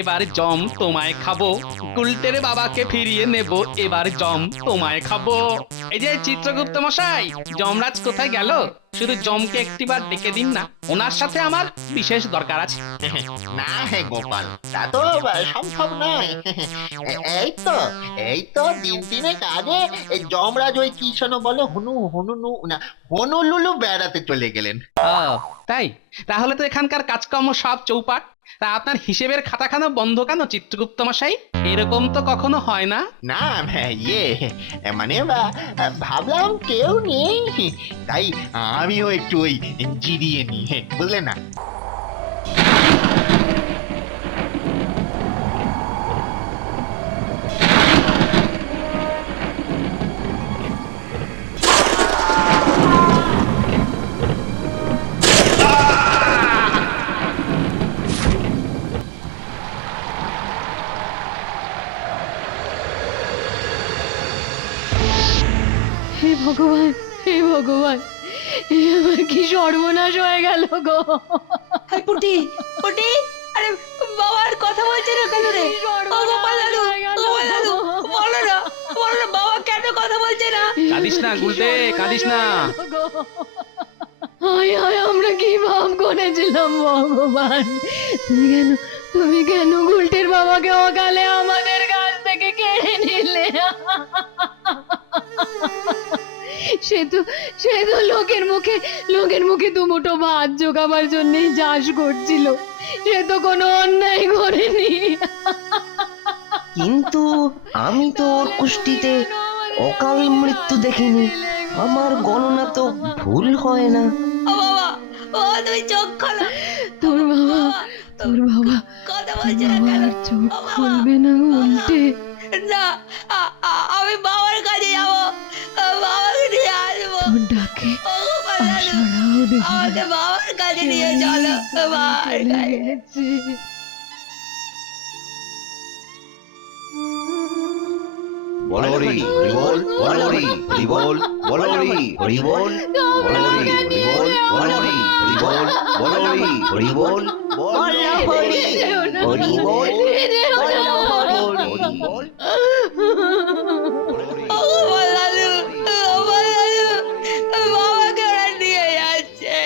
এবার জম তোমায় খাবো, গুলটের বাবাকে ফিরিয়ে নেব, এবার জম তোমায় খাবো। এই যে চিত্রগুপ্ত মশাই, যমরাজ কোথায় গেল? শুধু জমকে একটিবার ডেকে দিন না, ওনার সাথে আমার বিশেষ দরকার আছে। না হে গোপাল, তা তো সম্ভব নয়। এই তো এই তো দিন তিনেক আগে এই যমরাজ ওই কি শোনো বলে হনু না হনুলুলু বেড়াতে চলে গেলেন। ও তাই? তাহলে তো এখানকার কাজকর্ম সব চৌপাট। তা আপনার হিসেবের খাতাখানা বন্ধ কেন চিত্রগুপ্ত মশাই? এরকম তো কখনো হয় না। না ইয়ে মানে ভাবলাম কেউ নেই, তাই আমিও একটু ওই জিরিয়ে নি, বুঝলে না। হে ভগবান, হে ভগবান, এবার কি সর্বনাশ হয়ে গেল গো। পুটি পুটি, আরে বাবার কথা বলছে না কেন রে? ও গোপাল দাদু, গোপাল দাদু, বলো না বাবা কেন কথা বলছে না? কাঁদিস না গুলটে, কাঁদিস না। হায় হায়, আমরা কি ভাব করেছিলাম ভগবান। তুমি কেন গুলটের বাবাকে অকালে আমাদের কাছ থেকে কেড়ে নিলে? সে তো লোকের মুখে দুমুঠো ভাত জোগাবার জন্যই চাষ করছিল। সে তো কোনো অন্যায় করেনি। কিন্তু আমি তো ওর কুষ্টিতে অকাল মৃত্যু দেখিনি। আমার গণনা তো ভুল হয় না। ও বাবা, ও তুমি চোখ খোলো। তোর বাবা কথা বলছে না কেন? আর চোখ খুলবে না উল্টে। না, আমি বাবার কাছে যাবো, বাবাকে নিয়ে আসবো। তোর ডাকে ও গোপাল দাদু, আশারাও দেখি আমাকে বাবার কাছে নিয়ে চলো, বাবার কাছে। গেছে। বলরি হরিবল, বলরি হরিবল, বলরি হরিবল, বলরি হরিবল, বলরি হরিবল, বলরি হরিবল, বলরি হরিবল, হরিবল। ও গোপাল দাদু, বাবাকে ওরা নিয়ে যাচ্ছে।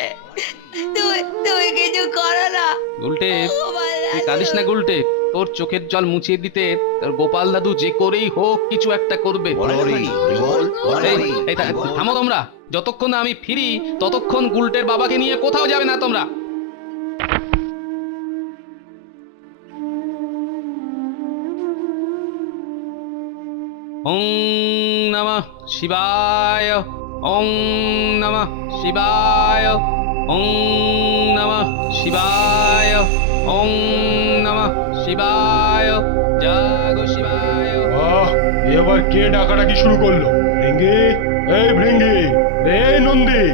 তুমি কিছু করো না গুলটে, গোপাল তুই দাদু। কাঁদিস না গুলটে। তোর চোখের জল মুছিয়ে দিতে তোর গোপাল দাদু যে করেই হোক কিছু একটা করবে। বলরি হরিবল, এই, বলরি এই হরিবল। থামো তোমরা। যতক্ষণ না আমি ফিরি ততক্ষণ গুলটের বাবাকে নিয়ে কোথাও যাবে না তোমরা। ওং নমঃ শিবায়, ওং নমঃ শিবায়, ওং নমঃ শিবায়, ওং নমঃ শিবায়, জাগো শিবায়। আহ, এবার কে ডাকাডাকি শুরু করলো? ভৃঙ্গি, এই ভৃঙ্গি, রে নন্দী।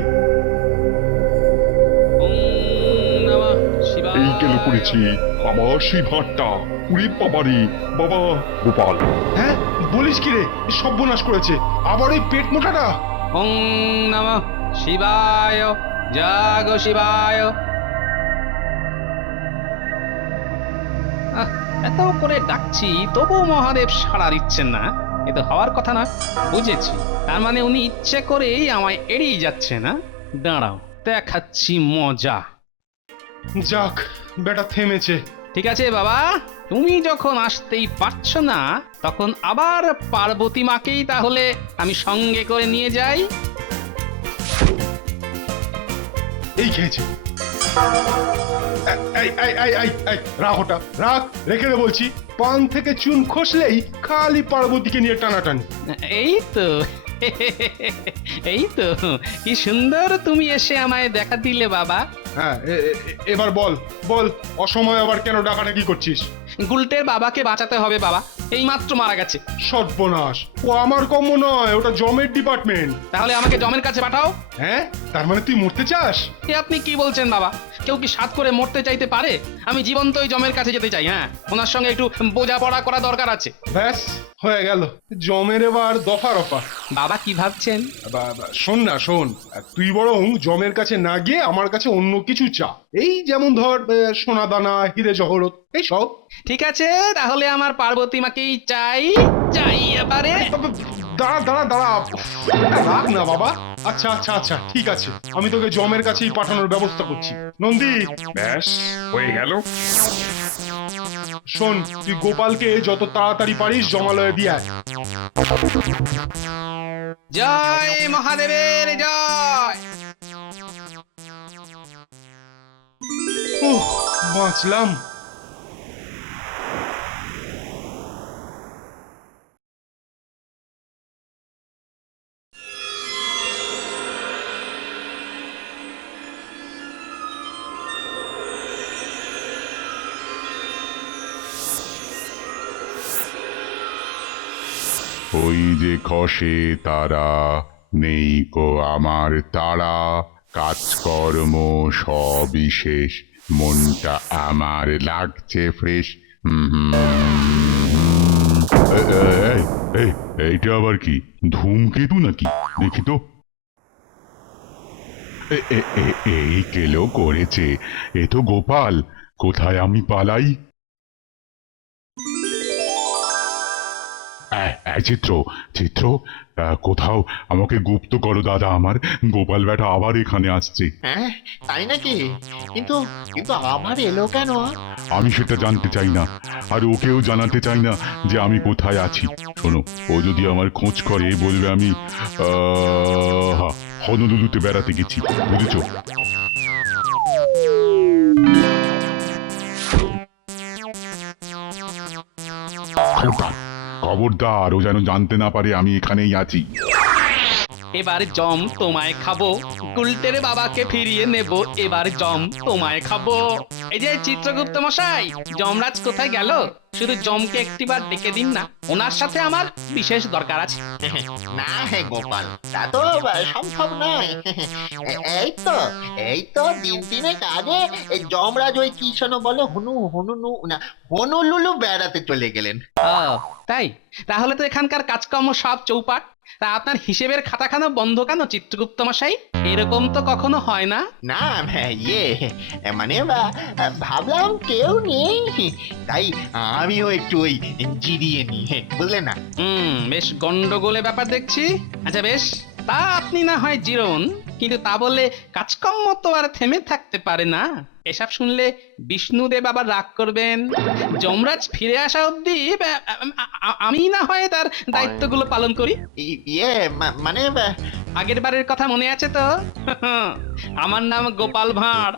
ওং নমঃ শিবায়। এই গেল করেছি আবার সেই ভাঁটটা। উড়ি বাবারি বাবা গোপাল। হ্যাঁ, বলিস কি রে? সর্বনাশ করেছে আবার ওই পেট মোটাটা। ওং নমঃ শিবায়, জাগো শিবায়। এত করে ডাকছি তবুও মহাদেব সাড়া দিচ্ছেন না। এ তো হওয়ার কথা না। বুঝেছি, তার মানে উনি ইচ্ছে করেই আমায় এড়িয়ে যাচ্ছে না। দাঁড়াও, দেখাচ্ছি মজা। যাক, বেটা থেমেছে। ঠিক আছে বাবা, তুমি যখন আসতেই পারছো না তখন আবার পার্বতী মাকেই তাহলে আমি সঙ্গে করে নিয়ে যাই। এই খেয়েছে। রাখ ওটা, রাখ, রেখে দে বলছি। পান থেকে চুন খসলেই খালি পার্বতীকে নিয়ে টানাটানি। এই তো এই তো, কি সুন্দর তুমি এসে আমায় দেখা দিলে বাবা। হ্যাঁ, এবার বল বল, অসময় আবার কেন ডাকাডাকি করছিস? গুলটের বাবাকে বাঁচাতে হবে বাবা, এই মাত্র মারা গেছে। সর্বনাশ, ও আমার কম্ম নয়, ওটা জমের ডিপার্টমেন্ট। তাহলে আমাকে জমের কাছে পাঠাও। হ্যাঁ, তার মানে তুই মরতে চাস? এ আপনি কি বলছেন বাবা? কেউ কি সাত করে মরতে চাইতে পারে? আমি জীবন্ত ওই জমের কাছে যেতে চাই। হ্যাঁ, ওনার সঙ্গে একটু বোঝাপড়া করা দরকার আছে। ব্যাস হয়ে গেল, জমের এবার দফা রফা। বাবা কি ভাবছেন? শোন না শোন, তুই বরং জমের কাছে না গিয়ে আমার কাছে অন্য কিছু চা। এই যেমন ধর সোনা দানা, হিরে জহরত, এই সব। ঠিক আছে, তাহলে আমার পার্বতী মাকেই চাই। চাই এবারে। দাঁড়া দাঁড়া দাঁড়া, রাখ না বাবা। আচ্ছা আচ্ছা আচ্ছা, ঠিক আছে, আমি তোকে জমের কাছেই পাঠানোর ব্যবস্থা করছি। নন্দী, ব্যাস হয়ে গেল। শোন, তুই গোপালকে যত তাড়াতাড়ি পারিস জমালয়ে দিয়ে আয়। জয় মহাদেবের জয়। উহ, বাঁচলাম। ওই যে খসে তারা, নেই কো আমার তারা, কাজকর্ম সবই শেষ, মনটা আমার লাগছে ফ্রেশ। এইটা আবার কি, ধূমকেতু নাকি? দেখি তো। এই কেলো করেছে, এ তো গোপাল। কোথায় আমি পালাই? চিত্র, চিত্র, কোথাও আমাকে গুপ্ত করো দাদা, আমার গোপাল বেটা আবার এখানে আসছে। হ্যাঁ, তাই নাকি? কিন্তু কিন্তু আবার এলো কেন? আমি সেটা জানতে চাই না, আর ওকেও জানাতে চাই না যে আমি কোথায় আছি। শোনো, ও যদি আমার খোঁজ করে বলবে আমি হনলুলুতে বেড়াতে গেছি, বুঝেছো? খবরদার, ও যেন জানতে না পারে আমি এখানেই আছি। এবার জম তোমায় খাবো, গুলটের বাবাকে ফিরিয়ে নেব। এবার জম তোমায় খাবো। এই যে চিত্রগুপ্ত মশাই, যমরাজ কোথায় গেল? শুধু জমকে একটিবার ডেকে দিন না, ওনার সাথে আমার বিশেষ দরকার আছে। না হে গোপাল, তা তো সম্ভব নয়। এই তো দিন তিনেক আগে এই যমরাজ ওই কি যেন বলে হনুলুলু বেড়াতে চলে গেলেন। ও তাই? তাহলে তো এখানকার কাজকর্ম সব চৌপাট। তা আপনার হিসেবের খাতাখানা বন্ধ কেন চিত্রগুপ্ত মশাই? এরকম তো কখনো হয় না। না মানে ভাবলাম কেউ নেই, তাই আমিও একটু ওই জিরিয়ে নি, বুঝলে না? বেশ গন্ডগোলে ব্যাপার দেখছি। আচ্ছা বেশ, তা আপনি না হয় জিরোন, কিন্তু তা বলে কাজকর্ম তো আর থেমে থাকতে পারে না। এসব শুনলে বিষ্ণুদেব আবার রাগ করবেন। যমরাজ ফিরে আসা অবধি আমি না হয় তার দায়িত্বগুলো পালন করি। মানে আগের বারের কথা মনে আছে তো? আমার নাম গোপাল ভাঁড়।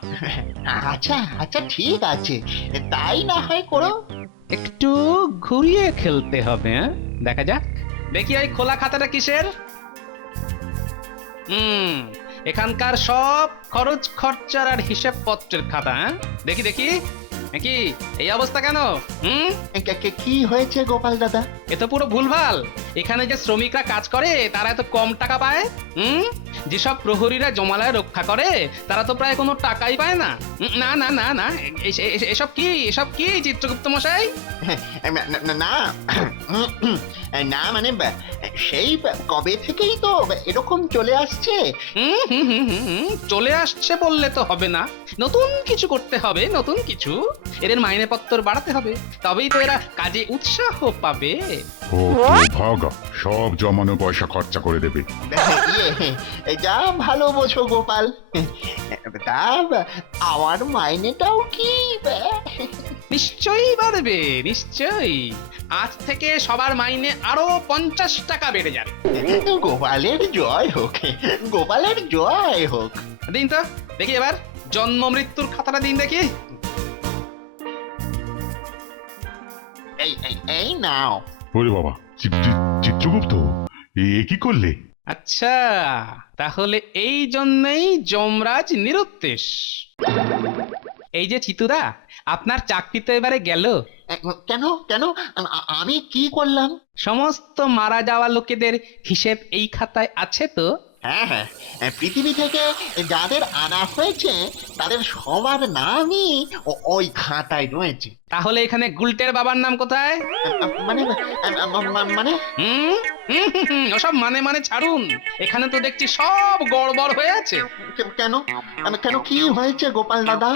আচ্ছা আচ্ছা, ঠিক আছে, তাই না হয় করো। একটু ঘুরিয়ে খেলতে হবে, দেখা যাক। দেখি ওই খোলা খাতাটা কিসের? এখানকার সব খরচ খরচার আর হিসেব পত্রের খাতা। দেখি দেখি কি এই অবস্থা কেন? কি হয়েছে গোপাল দাদা? এ তো পুরো ভুলভাল। এখানে যে শ্রমিকরা কাজ করে তারা এত কম টাকা পায়। যেসব প্রহরীরা জমালয় রক্ষা করে তারা তো প্রায় কোনো টাকাই পায় না। না না না না, এসব কি চিত্রগুপ্ত মশাই? না না, মানে সেই কবে থেকেই তো এরকম চলে আসছে। চলে আসছে বললে তো হবে না, নতুন কিছু করতে হবে, নতুন কিছু। এদের মাইনেপত্র বাড়াতে হবে, তবেই তো এরা কাজে উৎসাহ পাবে। ও ভাগা, সব জমানো পয়সা খরচা করে দেবে। যা ভালো বোঝো গোপাল। তা আমার মাইনেটাও কি? নিশ্চয়ই বাড়বে, নিশ্চয়ই। আজ থেকে সবার মাইনে আরো 50 টাকা বেড়ে যাবে। গোপালের জয় হোক, গোপালের জয় হোক। দিন তো দেখি, এবার জন্ম মৃত্যুর খাতাটা দিন দেখি। এই নাও। ওরে বাবা, চিত্রগুপ্ত, এ কি করলে? আচ্ছা, তাহলে এই জন্যই যমরাজ নিরুদ্দেশ। এই যে চিতুদা, আপনার চাকরি তো এবারে গেল। কেন কেন, আমি কি করলাম? সমস্ত মারা যাওয়া লোকেদের হিসেব এই খাতায় আছে তো? হ্যাঁ হ্যাঁ, পৃথিবী থেকে যাদের আনা হয়েছে তাদের সবার নামই ওই খাতায় রয়েছে। তাহলে এখানে গুলটের বাবার নাম কোথায়? মানে মানে ওসব মানে ছাড়ুন, এখানে তো দেখছি সব গড়বড় হয়ে আছে। কেন কেন কি হয়েছে গোপাল দাদা?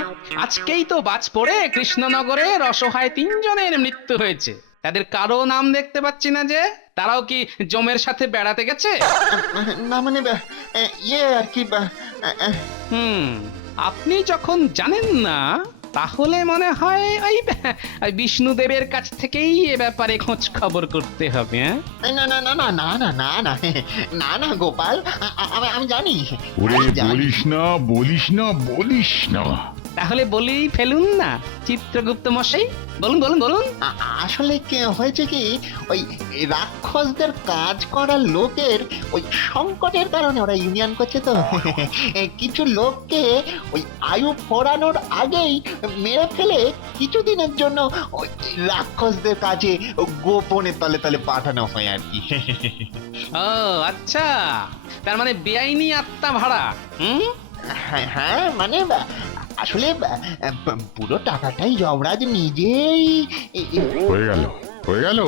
আজকেই তো বাজ পড়ে কৃষ্ণনগরের অসহায় 3 জনের মৃত্যু হয়েছে। তাদের কারো নাম দেখতে পাচ্ছি না যে। তারাও কি জমের সাথে বেড়াতে গেছে? না মানে ইয়ে আর কি আপনি যখন জানেন না, তাহলে মনে হয় ওই বিষ্ণুদেবের কাছ থেকেই এ ব্যাপারে খোঁজ খবর করতে হবে। না না না না না না না না না না গোপাল, আমি জানি। ওরে আমি জানি। বলিস না তাহলে বলেই ফেলুন না চিত্রগুপ্ত মশাই, বলুন। আসলে কি হয়েছে কি, ওই রাক্ষসদের কাজ করার লোকের ওই সংকটের কারণে ওরা ইউনিয়ন করছে তো। কিছু লোককে ওই আয়ু ফোরানোর আগেই মেরে ফেলে কিছুদিনের জন্য ওই রাক্ষসদের কাজে গোপনে তলে তলে পাঠানো হয় আর কি। ও আচ্ছা, তার মানে বেআইনি আত্মা ভাড়া। হ্যাঁ মানে আসলে পুরো টাকাটাই যমরাজ নিজেই হয়ে গেল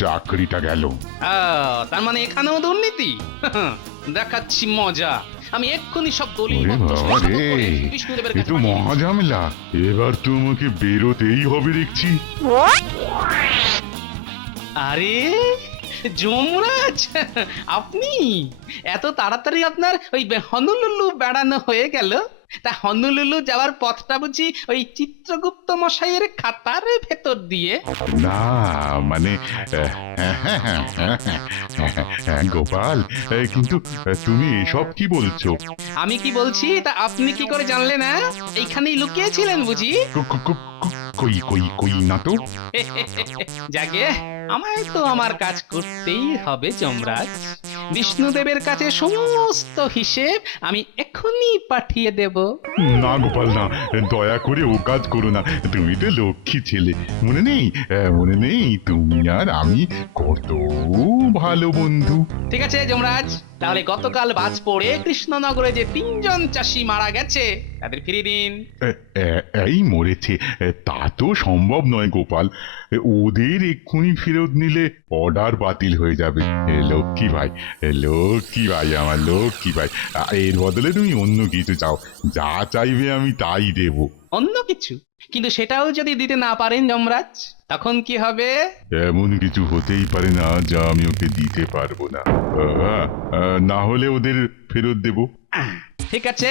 চাকরিটা গেল। তার মানে এখানেও দুর্নীতি। দেখাচ্ছি মজা, আমি এক্ষুনি সব দলিল ওরে পত্র বাবা সংগ্রহ করে রে, বিষ্ণুদেবের এ কাছে তো পাঠিয়ে মহা ঝামেলা। এবার তো আমাকে বেরোতেই হবে দেখছি। আরে যমরাজ, আপনি এত তাড়াতাড়ি আপনার ওই হনুলুলু বেড়ানো হয়ে গেল? তা হনুলুলু যাওয়ার পথটা বুঝি ওই চিত্রগুপ্ত মশাইয়ের খাতার ভেতর দিয়ে? না মানে গোপাল, কিন্তু তুমি এসব কি বলছো? আমি কি বলছি তা আপনি কি করে জানলেন? না এইখানেই লুকিয়েছিলেন বুঝি? কই না তো। যাকে আমায় তো আমার কাজ করতেই হবে যমরাজ। বিষ্ণুদেবের কাছে সমস্ত হিসেব আমি এক্ষুনি পাঠিয়ে দেব। না গোপাল না, দয়া করে ও কাজ করো না। তুমি তো লক্ষ্মী ছেলে, মনে নেই তুমি আর আমি কত ভালো বন্ধু। ঠিক আছে যমরাজ, তাহলে গতকাল বাজ পড়ে কৃষ্ণনগরে যে 3 জন চাষি মারা গেছে তাদের ফিরিয়ে দিন। এই মরেছে তা তো সম্ভব নয় গোপাল, ওদের এক্ষুনি ফেরত নিলে অর্ডার বাতিল হয়ে যাবে। লক্ষ্মী ভাই আমার লক্ষ্মী ভাই, এর বদলে তুমি অন্য কিছু চাও, যা চাইবে আমি তাই দেব। অন্য কিছু? কিন্তু সেটাও যদি দিতে না পারেন যমরাজ, তখন কি হবে? এমন কিছু হতেই পারে না যা আমি ওকে দিতে পারবো না। না হলে ওদের ফেরত দেব। ঠিক আছে,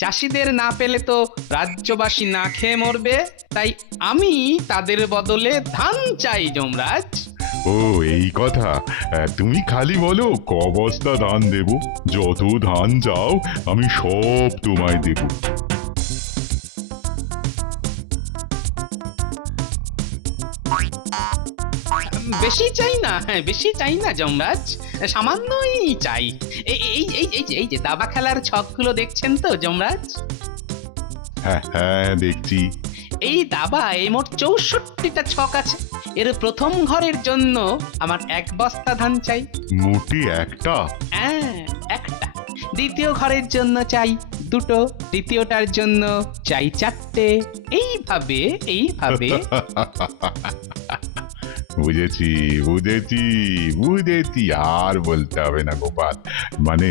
চাষিদের না পেলে তো রাজ্যবাসী না খেয়ে মরবে, তাই আমি তাদের বদলে ধান চাই যমরাজ। ও এই কথা, তুমি খালি বলো ক বস্তা ধান দেব, যত ধান চাও আমি সব তোমায় দেব। বেশি চাই না যমরাজ, সামান্যই চাই। এই যে দাবা খেলার ছকগুলো দেখছেন তো যমরাজ? হ্যাঁ দেখছি। এই দাবায় মোট 64টা ছক আছে। এর প্রথম ঘরের জন্য আমার 1 বস্তা ধান চাই। মোটে একটা? হ্যাঁ, একটা। দ্বিতীয় ঘরের জন্য চাই 2টো, তৃতীয়টার জন্য চাই 4টে। এইভাবে বুঝেছি, আর বলতে হবে না গোপাল। মানে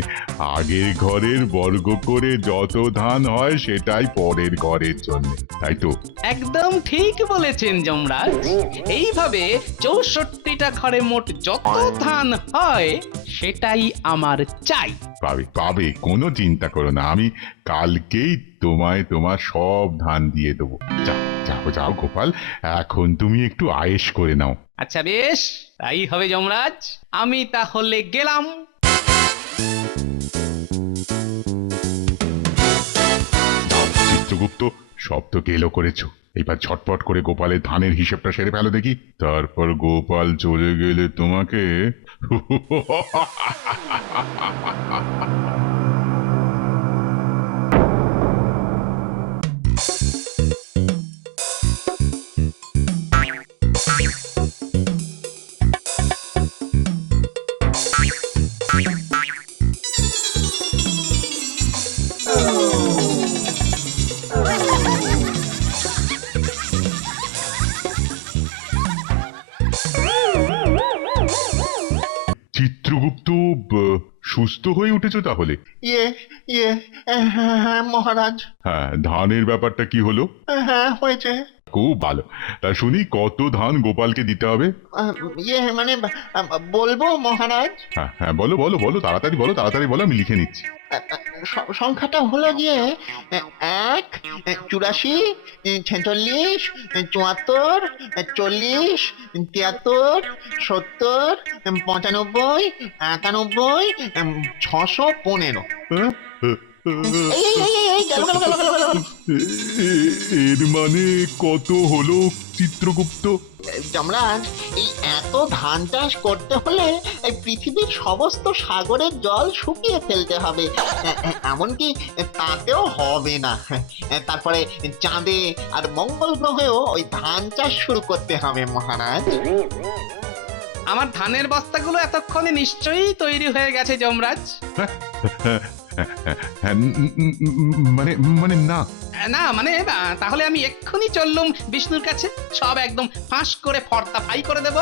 আগের ঘরের বর্গ করে যত ধান হয় সেটাই পরের ঘরের জন্য, তাই তো? একদম ঠিক বলেছেন যমরাজ। এইভাবে 64টা ঘরে মোট যত ধান হয় সেটাই আমার চাই। পাবে, কোনো চিন্তা করো না, আমি কালকেই তোমায় তোমার সব ধান দিয়ে দেবো। যাও গোপাল, এখন তুমি একটু আয়েশ করে নাও। আচ্ছা বেশ, তাই হবে যমরাজ, আমি তাহলে গেলাম। চিত্রগুপ্ত, সব তো গেলো করেছো, এবার ঝটপট করে গোপালের ধানের হিসেবটা সেরে ফেলো দেখি, তারপর গোপাল চলে গেলে তোমাকে চিত্রগুপ্ত সুস্থ হয়ে উঠেছো তাহলে? ইয়ে ইয়ে হ্যাঁ মহারাজ, হ্যাঁ, ধানের ব্যাপারটা কি হলো? হ্যাঁ হয়েছে। খুব ভালো। তা শুনি কত ধান গোপালকে দিতে হবে? ইয়ে মানে বলবো মহারাজ, হ্যাঁ হ্যাঁ, বলো বলো বলো, তাড়াতাড়ি বলো, তাড়াতাড়ি বলো, আমি লিখে নিচ্ছি। সংখ্যাটা হলো গিয়ে 1, 84, 46, 74, 40, 73, 70, 95, 91, 615। হ্যাঁ? এই গেল গেল গেল গেল গেল। এর মানে কত হলো চিত্রগুপ্ত? যমরাজ, এই এত ধান চাষ করতে হলে এই পৃথিবীর সমস্ত সাগরের জল শুকিয়ে ফেলতে হবে, এমনকি তাতেও হবে না। তারপরে চাঁদে আর মঙ্গল গ্রহেও ওই ধান চাষ শুরু করতে হবে মহারাজ। আমার ধানের বস্তাগুলো এতক্ষণে নিশ্চয়ই তৈরি হয়ে গেছে যমরাজ। হ্যাঁ, মানে মানে না, না মানে তাহলে আমি এক্ষুনি চললুম বিষ্ণুর কাছে, সব একদম ফাঁস করে ফর্দা ফাই করে দেব।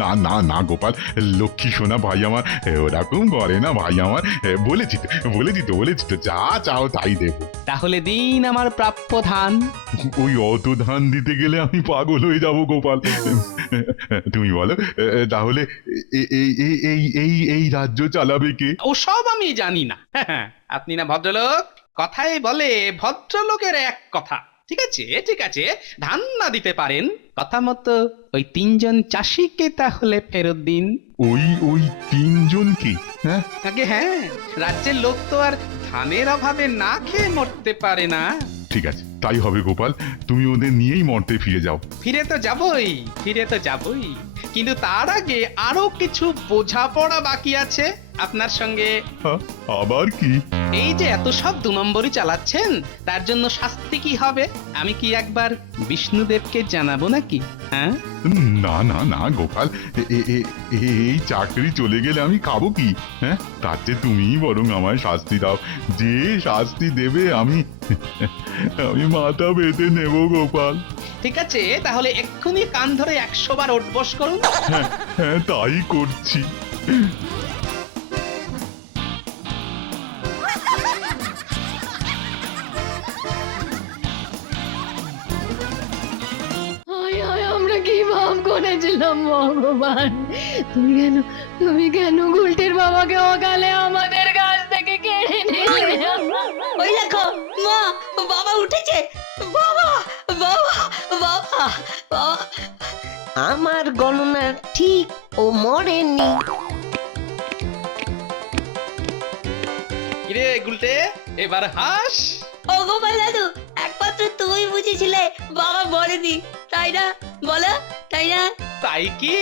না না না গোপাল, লক্ষ্মী সোনা ভাই আমার ওরকম করে না ভাই আমার। বলেছি তো যা চাও তাই দেবো। তাহলে দিন আমার প্রাপ্য ধান। ওই অত ধান দিতে গেলে আমি পাগল হয়ে যাব গোপাল। তুমি বলো তাহলে এই রাজ্য চালাবে কে? ওসব আমি জানি না। আপনি না ভদ্রলোক, কথায় বলে ভদ্রলোকের এক কথা। ঠিক আছে ঠিক আছে, ধান না দিতে পারেন, কথা মতো ওই 3 জন চাষিকে তাহলে ফেরত দিন। ওই 3 জন কি? হ্যাঁ আগে হ্যাঁ, রাজ্যের লোক তো আর ধানের অভাবে না খেয়ে মরতে পারে না। ঠিক আছে, তাই হবে গোপাল, তুমি ওদের নিয়েই মর্তে ফিরে যাও। ফিরে তো যাবই, কিন্তু তার আগে আরো কিছু বোঝাপড়া বাকি আছে আপনার সঙ্গে। আবার কি? এই যে এত সব 2 নম্বরই চালাচ্ছেন, তার জন্য শাস্তি কি হবে আমি কি একবার বিষ্ণুদেবকে জানাবো নাকি? হ্যাঁ না না না গোপাল, এই চাকরি চলে গেলে আমি খাবো কি? হ্যাঁ, তার চেয়ে তুমিই বরং আমায় শাস্তি দাও। যে শাস্তি দেবে আমি মাথা বেঁধে নেব গোপাল। ঠিক আছে, তাহলে এক্ষুনি কান ধরে 100 বার ওঠবস করুন। হ্যাঁ তাই করছি। হায় হায়, আমরা কি ভাব করেছিলাম ভগবান! তুমি কেন গুলটের বাবাকে অকালে আমাদের কাছ থেকে কেড়ে নিলে? ওই দেখো মা, বাবা উঠেছে। বাবা বাবা বাবা বাবা। আমার গণনা ঠিক, ও মরেনি। কিরে গুলটে, এবার হাস। ও গোপাল দাদু, একমাত্র তুমি বুঝেছিলে বাবা মরেনি, তাই না? বলো, তাই না? তাই কি?